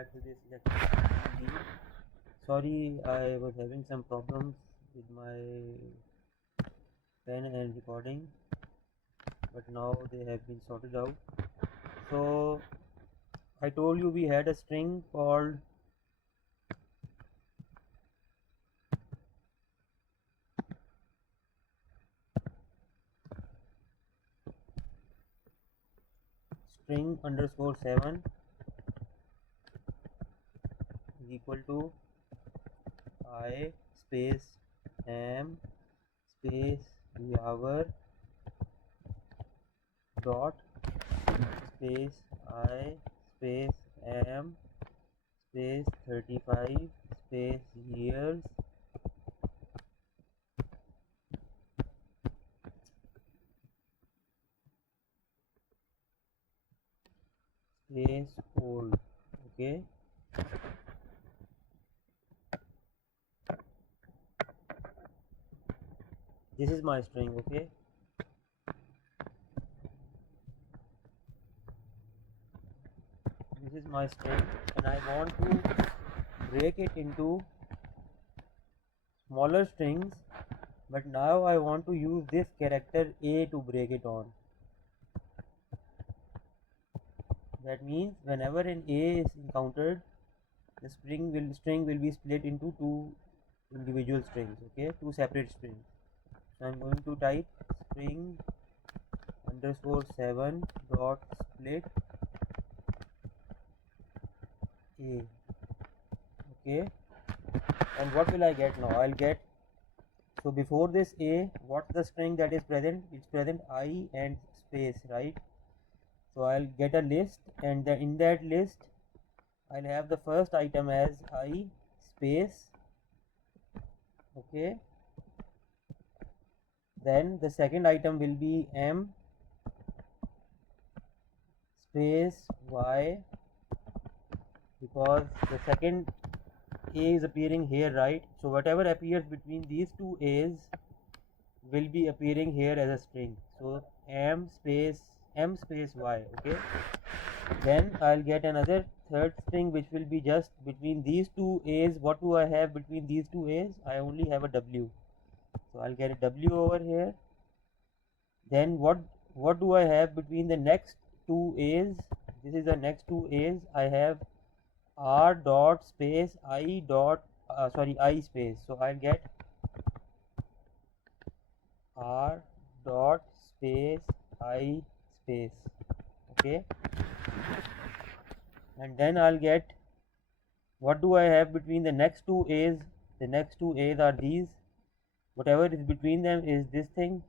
back to this lecture. Sorry, I was having some problems with my pen and recording, but now they have been sorted out. So I told you we had a string called string underscore 7 is equal to I space am space Yawar dot space I space am space 35 space years space old. Okay, this is my string. Okay, this is my string and I want to break it into smaller strings, but now I want to use this character A to break it on. That means whenever an A is encountered, the string will be split into two individual strings. Okay, two separate strings. So I'm going to type string underscore 7 dot split A. Okay, and what will I get now? I'll get, so before this A, what's the string that is present? It's present I and space, right? So I'll get a list, and in that list I'll have the first item as I space. Okay, then the second item will be M space Y, because the second A is appearing here, right? So whatever appears between these two A's will be appearing here as a string. So M space Y. Okay, then I'll get another third string which will be just between these two A's. What do I have between these two A's? I only have a W, so I'll get a W over here. Then what do I have between the next two A's? This is the next two A's. I have R dot space I dot I space, so I'll get R dot space I space. Okay, and then I'll get, what do I have between the next two A's? The next two A's are these. Whatever is between them is this thing.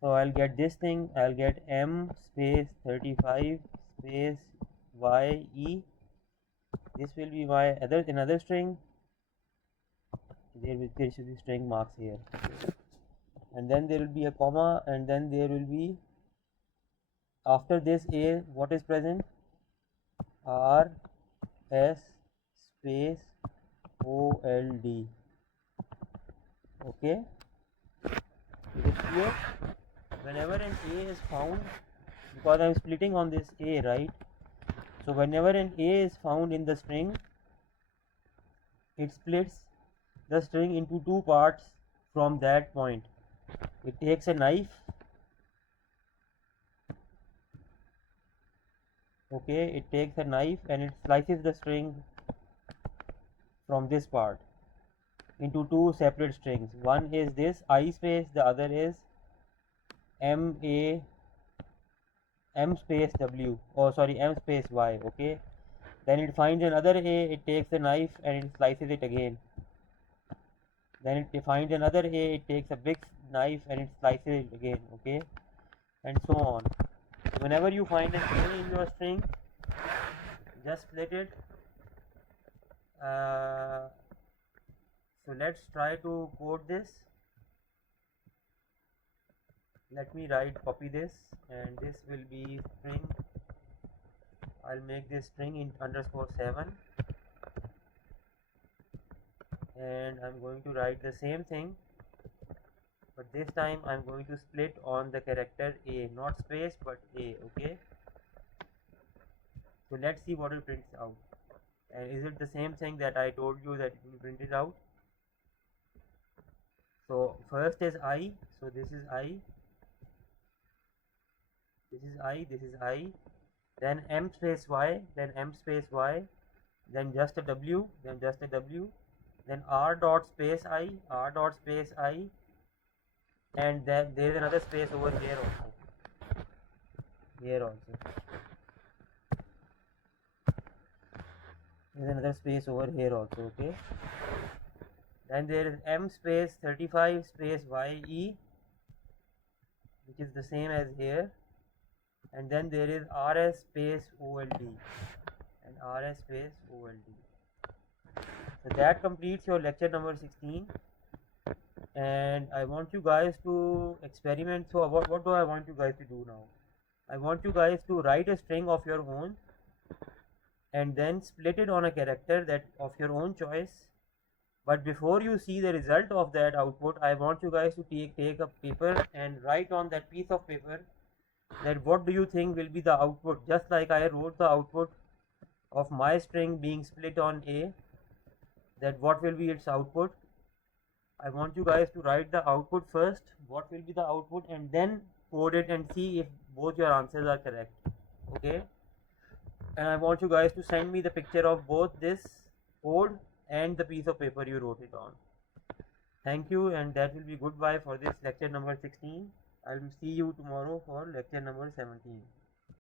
So I'll get this thing. I'll get M space 35 space YE. This will be my another string. There should be string marks here. And then there will be a comma, and then there will be, after this A, what is present? R S space OLD. Okay, it is clear. Whenever an A is found, because I am splitting on this A, right? So whenever an A is found in the string, it splits the string into two parts from that point. It takes a knife. Okay, it takes a knife and it slices the string from this part into two separate strings. One is this I space, the other is M space W, M space Y. Okay, then it finds another A, it takes a knife and it slices it again. Then it finds another A, it takes a big knife and it slices it again. Okay, and so on. So whenever you find an A in your string, just split it. So let's try to code this. Let me copy this, and this will be string. I'll make this string in underscore 7, and I'm going to write the same thing, but this time I'm going to split on the character A, not space but A. Okay, So let's see what it prints out. And is it the same thing that I told you that it will print it out? So first is I, so this is I, this is I, this is I, then M space Y, then M space Y, then just a W, then just a W, then R dot space I, R dot space I, and then there is another space over here also. Here also. There is another space over here also, okay. Then there is M space 35 space YE, which is the same as here. And then there is RS space OLD and RS space OLD. So that completes your lecture number 16. And I want you guys to experiment. So what do I want you guys to do now? I want you guys to write a string of your own and then split it on a character that of your own choice. But before you see the result of that output, I want you guys to take a paper and write on that piece of paper that what do you think will be the output, just like I wrote the output of my string being split on A, that what will be its output. I want you guys to write the output first, what will be the output, and then code it and see if both your answers are correct. Okay, and I want you guys to send me the picture of both this code and the piece of paper you wrote it on. Thank you, and that will be goodbye for this lecture number 16. I will see you tomorrow for lecture number 17.